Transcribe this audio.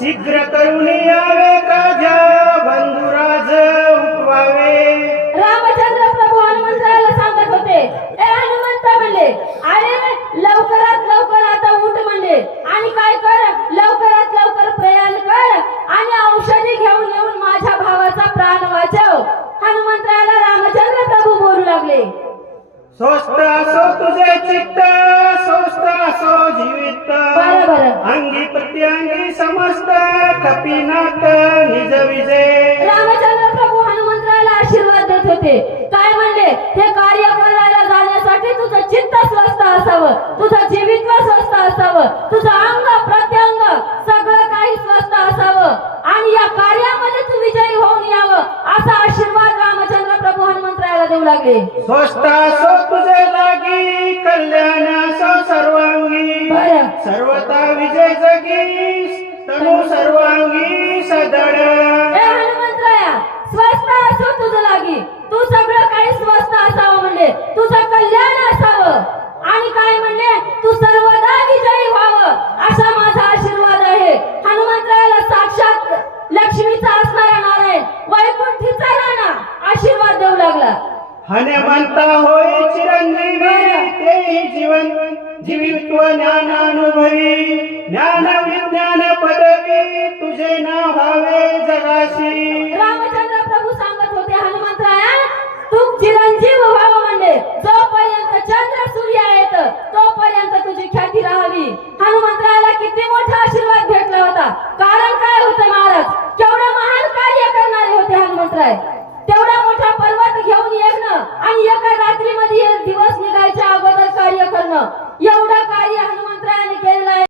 शीघ्र करून यावे राजा बंधुराज उठवावे. रामचंद्र प्रभू हनुमंताला सांगत होते. ए हनुमंत म्हणले, अरे लवकरात लवकर आता उठ म्हणले आणि काय कर, लवकरात लवकर प्रयाण कर आणि औषधी घेऊन येऊन माझ्या भावाचा प्राण वाचव. हनुमंताला रामचंद्र प्रभू बोलू लागले. स्वस्थ असो तुझे चित्त, स्वस्थ असो जीवित, बरोबर. अंगी प्रत्यांगी समस्त कपिनाथ निज विजय. रामचंद्र प्रभू हनुमंताला आशीर्वाद देत होते. काय म्हणले, हे कार्य करायला जाण्यासाठी तुझं चित्त स्वस्थ असावं, तुझं जीवित्व स्वस्थ असावं, तुझं अंग प्रत्यंग सगळं काही स्वस्थ असावं आणि या कार्यामध्ये तू विजयी होऊन यावं असा आशीर्वाद रामचंद्र प्रभू हनुमंताला देऊ लागले. स्वस्थ असो तुझे लागी, कल्याण असो सर्वांगी, बरं. सर्वता विजय जगी, तनु सर्वांगी सदळ. ए हनुमंतराया, स्वस्थ असो तुझं लागी, तू सगळं काही स्वस्थ असावं म्हणले, तुझं कल्याण असावं आणि काय म्हणले, तू सर्वदा विजयी व्हावं असा माझा आशीर्वाद आहे. हनुमंतरायाला साक्षात लक्ष्मीचा असणारा नारायण वैकुंठीचा राणा आशीर्वाद देऊ लागला. हनुमंता होय चिरंजीवी, तेही जीवन जीवित्व ज्ञानानुभवी, ज्ञान विज्ञान पदवी तुझे नाव व्हावे जगाशी. रामचंद्र प्रभू सांगत होते, हनुमंतराया तू चिरंजीव व्हावं म्हणले, जोपर्यंत चंद्र सूर्य आहेत तोपर्यंत तुझी ख्याती राहावी.